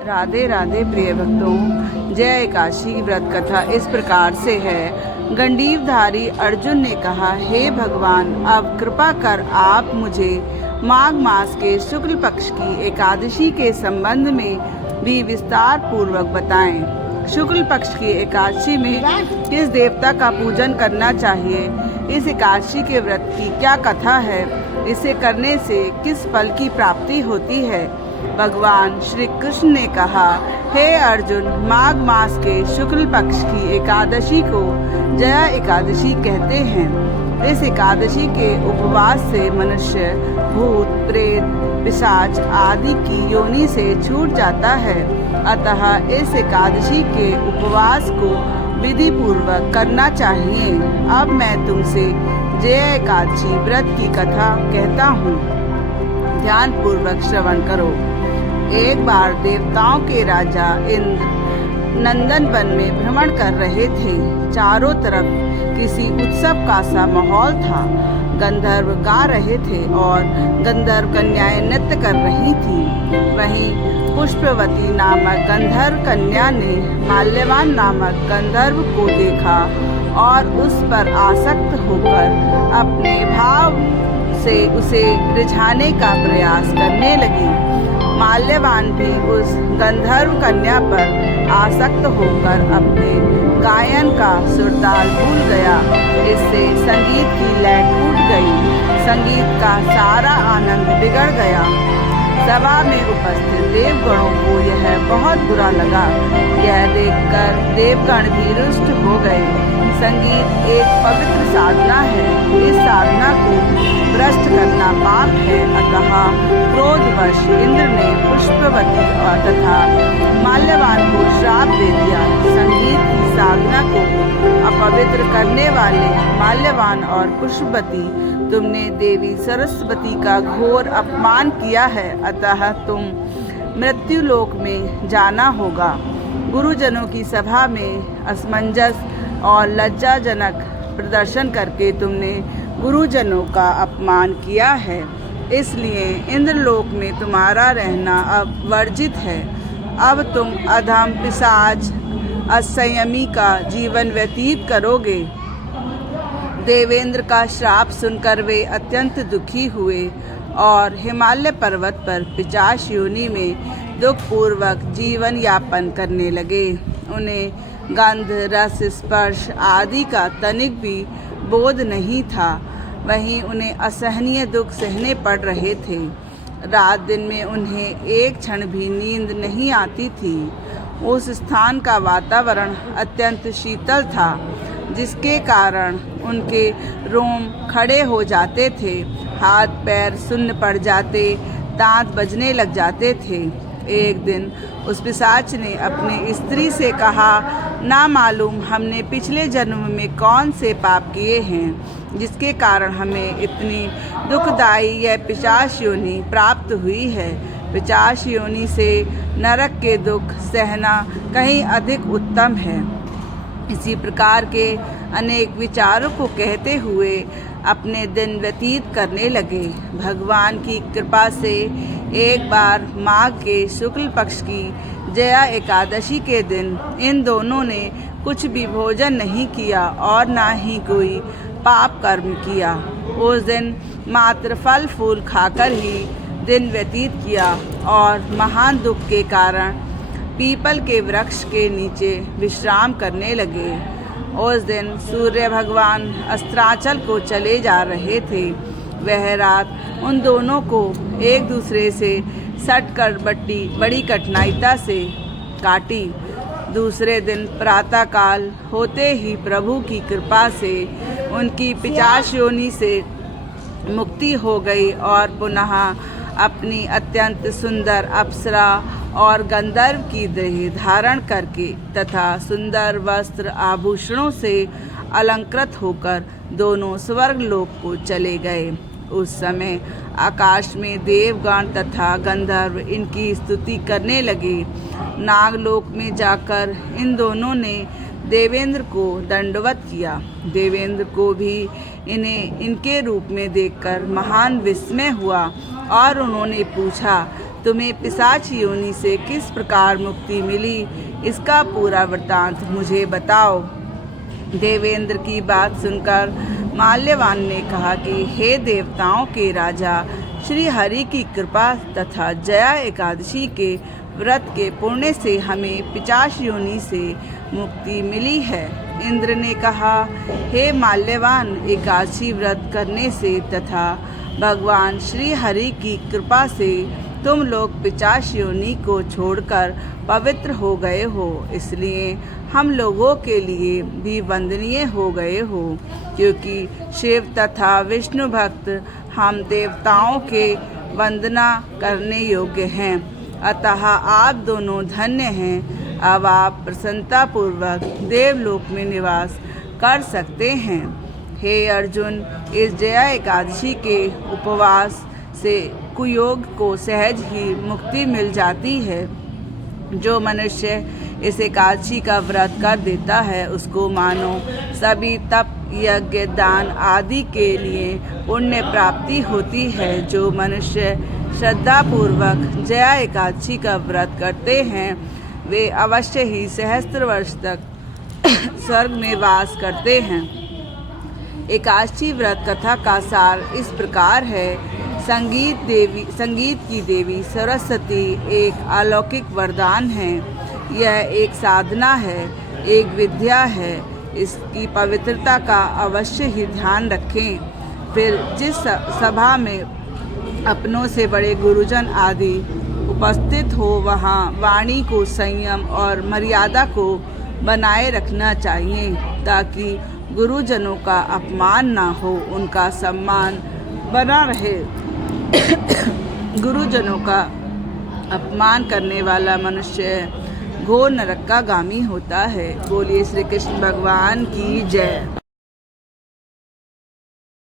राधे राधे प्रिय भक्तों, जय एकादशी व्रत कथा इस प्रकार से है। गंडीवधारी अर्जुन ने कहा, हे भगवान, अब कृपा कर आप मुझे माघ मास के शुक्ल पक्ष की एकादशी के संबंध में भी विस्तार पूर्वक बताएं। शुक्ल पक्ष की एकादशी में किस देवता का पूजन करना चाहिए, इस एकादशी के व्रत की क्या कथा है, इसे करने से किस फल की प्राप्ति होती है। भगवान श्री कृष्ण ने कहा, हे अर्जुन, माघ मास के शुक्ल पक्ष की एकादशी को जया एकादशी कहते हैं। इस एकादशी के उपवास से मनुष्य भूत प्रेत पिशाच आदि की योनि से छूट जाता है। अतः इस एकादशी के उपवास को विधि पूर्वक करना चाहिए। अब मैं तुमसे जया एकादशी व्रत की कथा कहता हूँ, ध्यान पूर्वक श्रवण करो। एक बार देवताओं के राजा इंद्र नंदन वन में भ्रमण कर रहे थे। चारों तरफ किसी उत्सव का सा माहौल था। गंधर्व गा रहे थे और गंधर्व कन्याएं नृत्य कर रही थीं। वहीं पुष्पवती नामक गंधर्व कन्या ने माल्यवान नामक गंधर्व को देखा और उस पर आसक्त होकर अपने भाव से उसे रिझाने का प्रयास करने लगी। माल्यवान भी उस गंधर्व कन्या पर आसक्त होकर अपने गायन का सुरताल भूल गया। इससे संगीत की लय टूट गई। संगीत का सारा आनंद बिगड़ गया। सभा में उपस्थित देवगणों को यह बहुत बुरा लगा। यह देखकर देवगण भी रुष्ट हो गए। संगीत एक पवित्र साधना है। इस साधना को भ्रष्ट करना पाप है। अतः क्रोधवश इंद्र ने पुष्पवती और तथा माल्यवान को श्राप दे दिया। संगीत की साधना को अपवित्र करने वाले माल्यवान और पुष्पवती, तुमने देवी सरस्वती का घोर अपमान किया है। अतः तुम मृत्युलोक में जाना होगा। गुरुजनों की सभा में असमंजस और लज्जाजनक प्रदर्शन करके तुमने गुरुजनों का अपमान किया है। इसलिए इंद्रलोक में तुम्हारा रहना अब वर्जित है। अब तुम अधम पिशाच असंयमी का जीवन व्यतीत करोगे। देवेंद्र का श्राप सुनकर वे अत्यंत दुखी हुए और हिमालय पर्वत पर पिशाच योनि में दुखपूर्वक जीवन यापन करने लगे। उन्हें गंध रस स्पर्श आदि का तनिक भी बोध नहीं था। वहीं उन्हें असहनीय दुख सहने पड़ रहे थे। रात दिन में उन्हें एक क्षण भी नींद नहीं आती थी। उस स्थान का वातावरण अत्यंत शीतल था, जिसके कारण उनके रोम खड़े हो जाते थे, हाथ पैर सुन्न पड़ जाते, दांत बजने लग जाते थे। एक दिन उस पिशाच ने अपनी स्त्री से कहा, ना मालूम हमने पिछले जन्म में कौन से पाप किए हैं, जिसके कारण हमें इतनी दुखदायी यह पिशाच योनि प्राप्त हुई है। पिशाच योनि से नरक के दुख सहना कहीं अधिक उत्तम है। इसी प्रकार के अनेक विचारों को कहते हुए अपने दिन व्यतीत करने लगे। भगवान की कृपा से एक बार माघ के शुक्ल पक्ष की जया एकादशी के दिन इन दोनों ने कुछ भी भोजन नहीं किया और ना ही कोई पाप कर्म किया। उस दिन मात्र फल फूल खाकर ही दिन व्यतीत किया और महान दुख के कारण पीपल के वृक्ष के नीचे विश्राम करने लगे। उस दिन सूर्य भगवान अस्त्राचल को चले जा रहे थे। वह रात उन दोनों को एक दूसरे से सटकर बड़ी कठिनाइता से काटी। दूसरे दिन प्रातःकाल होते ही प्रभु की कृपा से उनकी पिशाच योनि से मुक्ति हो गई और पुनः अपनी अत्यंत सुंदर अप्सरा और गंधर्व की देह धारण करके तथा सुंदर वस्त्र आभूषणों से अलंकृत होकर दोनों स्वर्गलोक को चले गए। उस समय आकाश में देवगण तथा गंधर्व इनकी स्तुति करने लगे। नागलोक में जाकर इन दोनों ने देवेंद्र को दंडवत किया। देवेंद्र को भी इन्हें इनके रूप में देखकर महान विस्मय हुआ और उन्होंने पूछा, तुम्हें पिशाच योनि से किस प्रकार मुक्ति मिली, इसका पूरा वृत्तांत मुझे बताओ। देवेंद्र की बात सुनकर माल्यवान ने कहा कि हे देवताओं के राजा, श्री हरि की कृपा तथा जया एकादशी के व्रत के पुण्य से हमें पिशाच योनि से मुक्ति मिली है। इंद्र ने कहा, हे माल्यवान, एकादशी व्रत करने से तथा भगवान श्री हरि की कृपा से तुम लोग पिशाच योनि को छोड़कर पवित्र हो गए हो, इसलिए हम लोगों के लिए भी वंदनीय हो गए हो, क्योंकि शिव तथा विष्णु भक्त हम देवताओं के वंदना करने योग्य हैं। अतः आप दोनों धन्य हैं। अब आप प्रसन्नतापूर्वक देवलोक में निवास कर सकते हैं। हे अर्जुन, इस जया एकादशी के उपवास से कुयोग को सहज ही मुक्ति मिल जाती है। जो मनुष्य इस एकादशी का व्रत कर देता है, उसको मानो सभी तप, यज्ञ, दान आदि के लिए पुण्य प्राप्ति होती है। जो मनुष्य श्रद्धापूर्वक जया एकादशी का व्रत करते हैं, वे अवश्य ही सहस्त्र वर्ष तक स्वर्ग में वास करते हैं। एकादशी व्रत कथा का सार इस प्रकार है। संगीत की देवी सरस्वती एक अलौकिक वरदान है। यह एक साधना है, एक विद्या है। इसकी पवित्रता का अवश्य ही ध्यान रखें। फिर जिस सभा में अपनों से बड़े गुरुजन आदि उपस्थित हो, वहाँ वाणी को संयम और मर्यादा को बनाए रखना चाहिए, ताकि गुरुजनों का अपमान ना हो, उनका सम्मान बना रहे। गुरुजनों का अपमान करने वाला मनुष्य घोर नरक का गामी होता है। बोलिए श्री कृष्ण भगवान की जय।